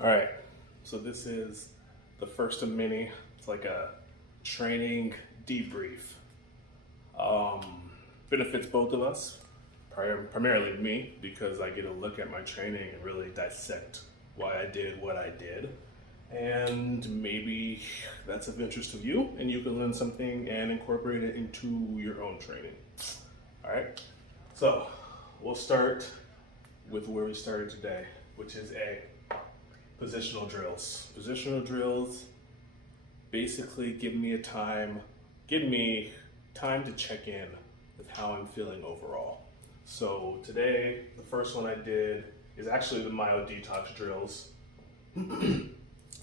All right, so this is the first of many. It's like a training debrief. Benefits both of us, primarily me, because I get to look at my training and really dissect why I did what I did. And maybe that's of interest to you, and you can learn something and incorporate it into your own training. All right, so we'll start with where we started today, which is positional drills. Positional drills basically give me time to check in with how I'm feeling overall. So today, the first one I did is actually the mild detox drills.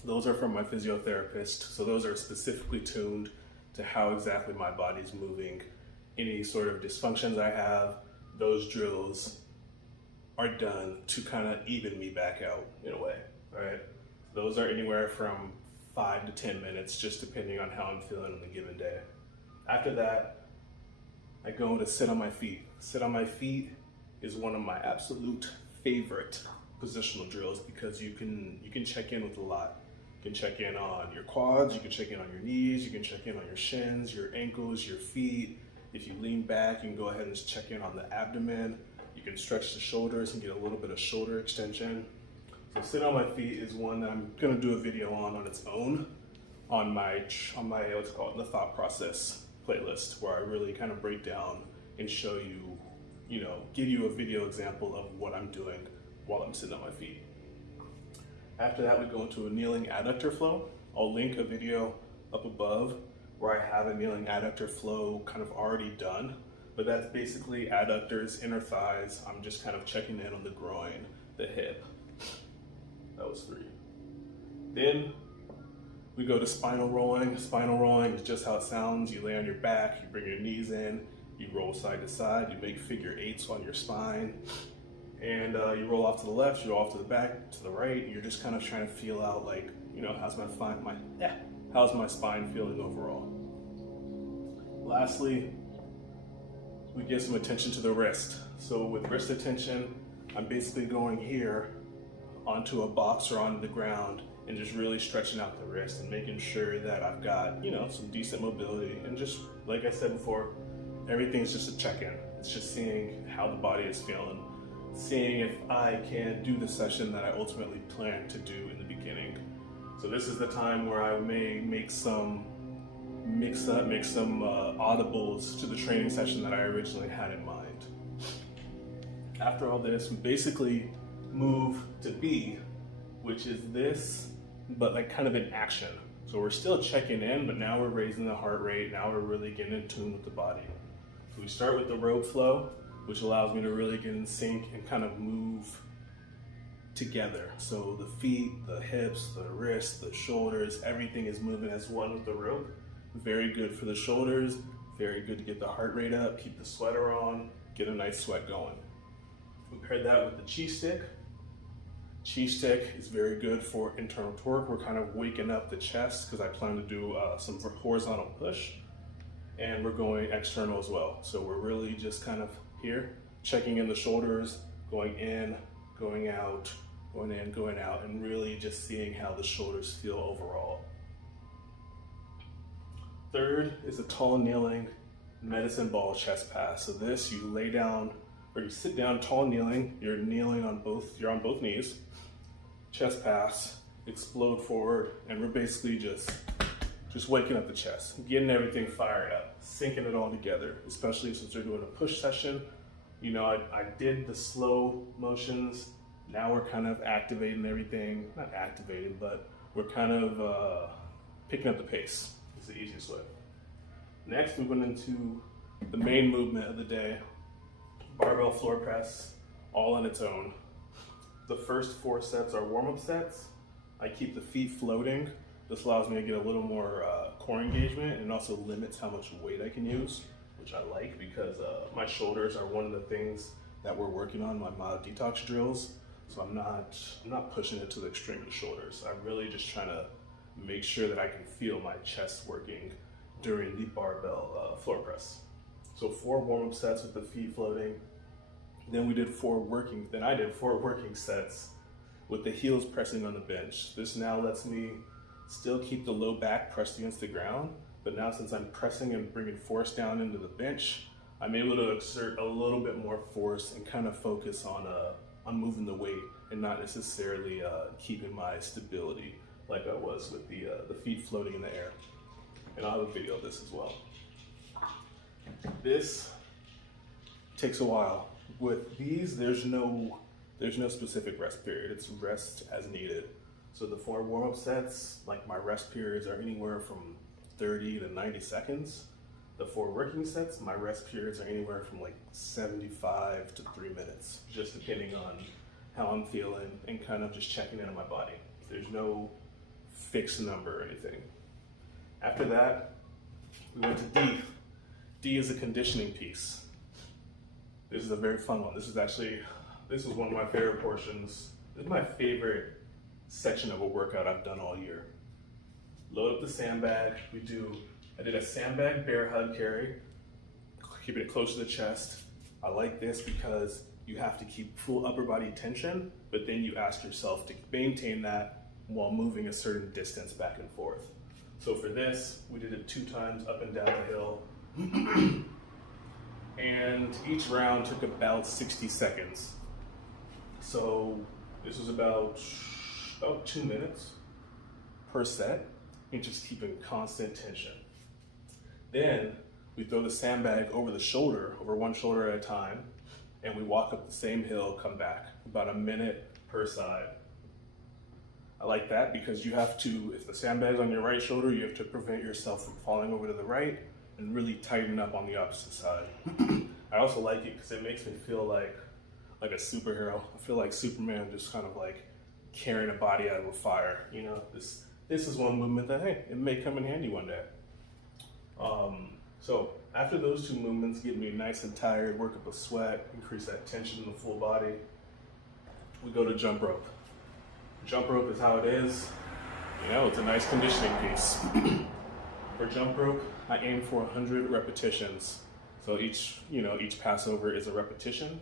Those are from my physiotherapist, so those are specifically tuned to how exactly my body's moving. Any sort of dysfunctions I have, those drills are done to kind of even me back out in a way, all right? Those are anywhere from 5 to 10 minutes, just depending on how I'm feeling on a given day. After that, I go to sit on my feet. Sit on my feet is one of my absolute favorite positional drills because you can check in with a lot. You can check in on your quads, you can check in on your knees, you can check in on your shins, your ankles, your feet. If you lean back, you can go ahead and just check in on the abdomen. You can stretch the shoulders and get a little bit of shoulder extension. So sit on my feet is one that I'm gonna do a video on its own on my what's called the thought process playlist, where I really kind of break down and show you, give you a video example of what I'm doing while I'm sitting on my feet. After that, we go into a kneeling adductor flow. I'll link a video up above where I have a kneeling adductor flow kind of already done, but that's basically adductors, inner thighs. I'm just kind of checking in on the groin, the hip. That was 3. Then we go to spinal rolling. Spinal rolling is just how it sounds. You lay on your back, you bring your knees in, you roll side to side, you make figure 8s on your spine, and you roll off to the left, you roll off to the back, to the right. You're just kind of trying to feel out like, how's my spine feeling overall. Lastly, we give some attention to the wrist. So with wrist attention, I'm basically going here onto a box or onto the ground and just really stretching out the wrist and making sure that I've got, some decent mobility. And just, like I said before, everything's just a check-in. It's just seeing how the body is feeling, seeing if I can do the session that I ultimately plan to do in the beginning. So this is the time where I may make some audibles to the training session that I originally had in mind. After all this, we basically move to B, which is this, but like kind of in action. So we're still checking in, but now we're raising the heart rate. Now we're really getting in tune with the body. So we start with the rope flow, which allows me to really get in sync and kind of move together. So the feet, the hips, the wrists, the shoulders, everything is moving as one with the rope. Very good for the shoulders, very good to get the heart rate up, keep the sweater on, get a nice sweat going. We pair that with the chi stick. Chi stick is very good for internal torque. We're kind of waking up the chest because I plan to do some horizontal push, and we're going external as well. So we're really just kind of here, checking in the shoulders, going in, going out, going in, going out, and really just seeing how the shoulders feel overall. Third is a tall kneeling medicine ball chest pass. So this, you lay down, or you sit down tall kneeling, you're on both knees, chest pass, explode forward, and we're basically just waking up the chest, getting everything fired up, syncing it all together, especially since we're doing a push session. I did the slow motions. Now we're kind of activating everything, not activating, but we're kind of picking up the pace. It's the easiest way. Next, we went into the main movement of the day, barbell floor press, all on its own. The first 4 sets are warm-up sets. I keep the feet floating. This allows me to get a little more core engagement, and also limits how much weight I can use, which I like because my shoulders are one of the things that we're working on, my mild detox drills. So I'm not pushing it to the extreme of the shoulders. I'm really just trying to make sure that I can feel my chest working during the barbell floor press. So 4 warm-up sets with the feet floating. Then I did 4 working sets with the heels pressing on the bench. This now lets me still keep the low back pressed against the ground, but now since I'm pressing and bringing force down into the bench, I'm able to exert a little bit more force and kind of focus on moving the weight and not necessarily keeping my stability like I was with the feet floating in the air. And I'll have a video of this as well. This takes a while. With these, there's no specific rest period. It's rest as needed. So the 4 warm-up sets, like my rest periods are anywhere from 30 to 90 seconds. The 4 working sets, my rest periods are anywhere from like 75 to 3 minutes, just depending on how I'm feeling and kind of just checking in on my body. There's no fixed number or anything. After that, we went to D. D is a conditioning piece. This is a very fun one. This was one of my favorite portions. This is my favorite section of a workout I've done all year. Load up the sandbag. I did a sandbag bear hug carry, keeping it close to the chest. I like this because you have to keep full upper body tension, but then you ask yourself to maintain that while moving a certain distance back and forth. So for this, we did it 2 times up and down the hill. And each round took about 60 seconds. So this was about 2 minutes per set, and just keeping constant tension. Then we throw the sandbag over the shoulder, over one shoulder at a time, and we walk up the same hill, come back, about a minute per side. I like that because you have to, if the sandbag's on your right shoulder, you have to prevent yourself from falling over to the right and really tighten up on the opposite side. I also like it because it makes me feel like a superhero. I feel like Superman, just kind of like carrying a body out of a fire. You know, this is one movement that, hey, it may come in handy one day. So after those 2 movements, get me nice and tired, work up a sweat, increase that tension in the full body, we go to jump rope. Jump rope is how it is. You know, it's a nice conditioning piece. For jump rope, I aim for 100 repetitions. So each Passover is a repetition.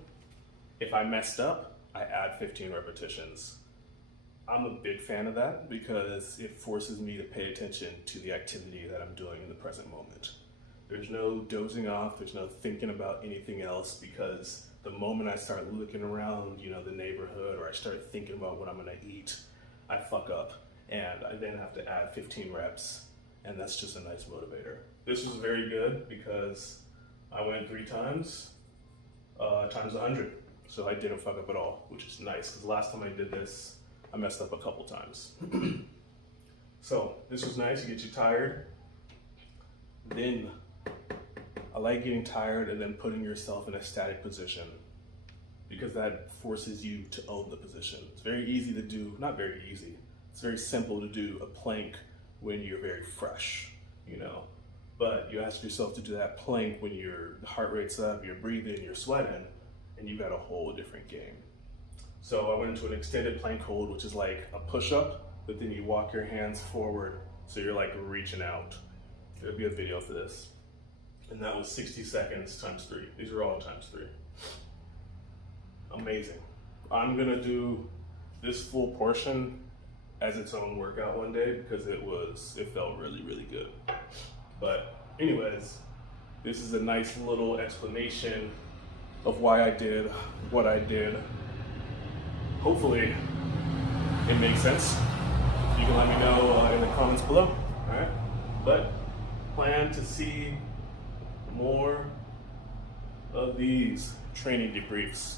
If I messed up, I add 15 repetitions. I'm a big fan of that because it forces me to pay attention to the activity that I'm doing in the present moment. There's no dozing off, there's no thinking about anything else, because the moment I start looking around, the neighborhood, or I start thinking about what I'm gonna eat, I fuck up, and I then have to add 15 reps, and that's just a nice motivator. This was very good because I went 3 times, times 100, so I didn't fuck up at all, which is nice, because last time I did this, I messed up a couple times. So this was nice, it gets you tired. Then I like getting tired and then putting yourself in a static position, because that forces you to own the position. It's very easy to do, not very easy, it's very simple to do a plank when you're very fresh, but you ask yourself to do that plank when your heart rate's up, you're breathing, you're sweating, and you got a whole different game. So I went into an extended plank hold, which is like a push-up, but then you walk your hands forward, so you're like reaching out. There'll be a video for this. And that was 60 seconds times 3. These are all times 3. Amazing. I'm gonna do this full portion as its own workout one day because it felt really, really good. But anyways, this is a nice little explanation of why I did what I did. Hopefully it makes sense. You can let me know in the comments below, all right? But plan to see more of these training debriefs.